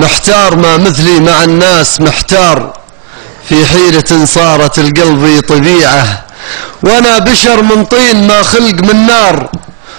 محتار ما مثلي مع الناس محتار، في حيرة صارت القلب طبيعة، وانا بشر من طين ما خلق من نار،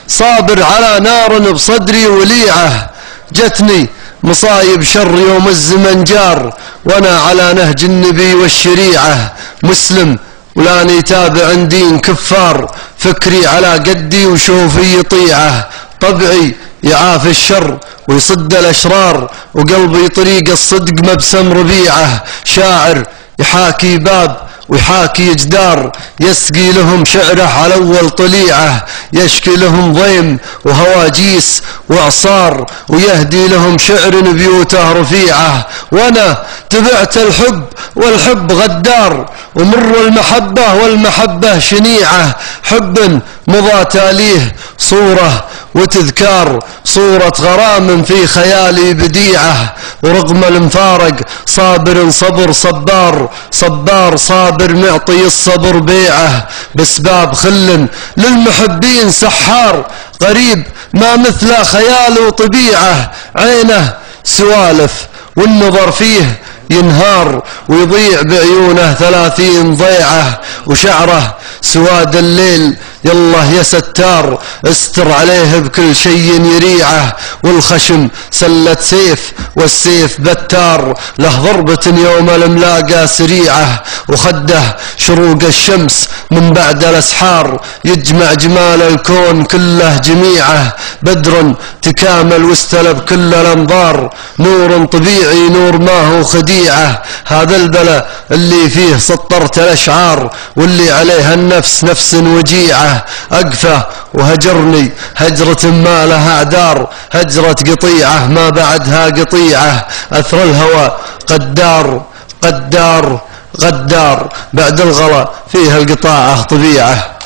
صابر على نار بصدري وليعة، جتني مصايب شر يوم الزمن جار، وانا على نهج النبي والشريعة مسلم ولاني تابع دين كفار، فكري على قدي وشوفي يطيعه، طبعي يعافي الشر ويصد الأشرار، وقلبي طريق الصدق مبسم ربيعه، شاعر يحاكي باب ويحاكي جدار، يسقي لهم شعره على أول طليعه، يشكي لهم ضيم وهواجيس وإعصار، ويهدي لهم شعر بيوته رفيعه، وأنا تبعت الحب والحب غدار، ومر المحبة والمحبة شنيعة، حب مضى تاليه صورة وتذكار، صورة غرام في خيالي بديعة، ورغم المفارق صابر صبر صبار، صبار صابر معطي الصبر بيعه، بسباب خل للمحبين سحار، غريب ما مثل خيال وطبيعه، عينه سوالف والنظر فيه ينهار، ويضيع بعيونه 30 ضيعه، وشعره سواد الليل يالله يا ستار، استر عليه بكل شيء يريعه، والخشم سلة سيف والسيف بتار، له ضربة يوم الملاقى سريعه، وخده شروق الشمس من بعد الأسحار، يجمع جمال الكون كله جميعه، بدر تكامل واستلب كل الأنظار، نور طبيعي نور ما هو خديعه، هذا البلاء اللي فيه سطرت الأشعار، واللي عليها النفس نفس وجيعه، أقفى وهجرني هجرة ما لها أعذار، هجرة قطيعة ما بعدها قطيعة، أثر الهوى قدار قدار غدار، بعد الغلا فيها القطاعة طبيعة.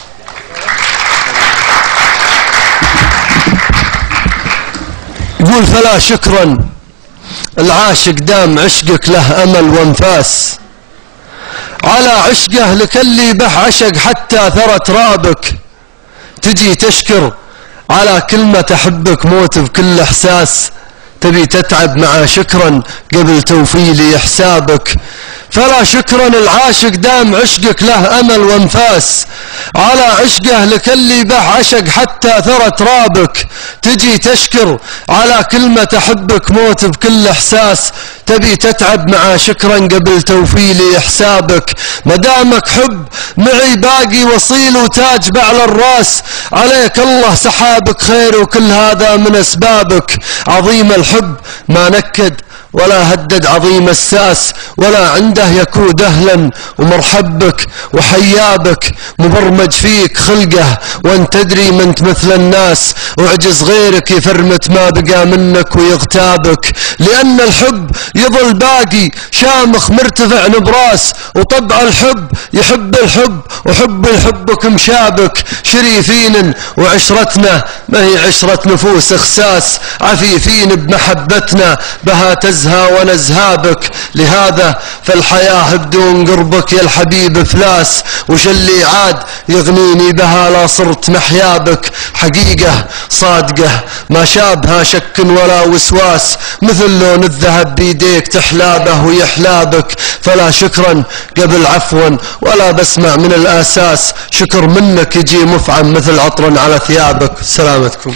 يقول فلا شكرا العاشق دام عشقك له أمل وانفاس، على عشقه لكلي به عشق حتى ثرت رابك، تجي تشكر على كلمة أحبك موت بكل إحساس، تبي تتعب مع شكرا قبل توفيلي حسابك، فلا شكرا العاشق دام عشقك له أمل وانفاس، على عشقه لكلي به عشق حتى ثرت رابك، تجي تشكر على كلمة أحبك موت بكل إحساس، تبي تتعب مع شكرا قبل توفيلي حسابك، مدامك حب معي باقي وصيل وتاج بعلى الراس، عليك الله سحابك خير وكل هذا من أسبابك، عظيم الحب ما نكد ولا هدد عظيم الساس، ولا عنده يكود أهلا ومرحبك وحيابك، مبرمج فيك خلقه وانت تدري ما انت مثل الناس، وعجز غيرك يفرمت ما بقى منك ويغتابك، لأن الحب يظل باقي شامخ مرتفع نبراس، وطبع الحب يحب الحب وحب الحبك مشابك، شريفين وعشرتنا ما هي عشرة نفوس اخساس، عفيفين بمحبتنا بها تزهى ونزهابك، لهذا فالحياة بدون قربك يا الحبيب فلاس، وش اللي عاد يغنيني بها لا صرت محيابك، حقيقة صادقة ما شابها شك ولا وسواس، مثل لون الذهب بيديك تحلابه ويحلابك، فلا شكرا قبل عفوا ولا بسمع من الآساس، شكر منك يجي مفعم مثل عطر على ثيابك. سلامتكم.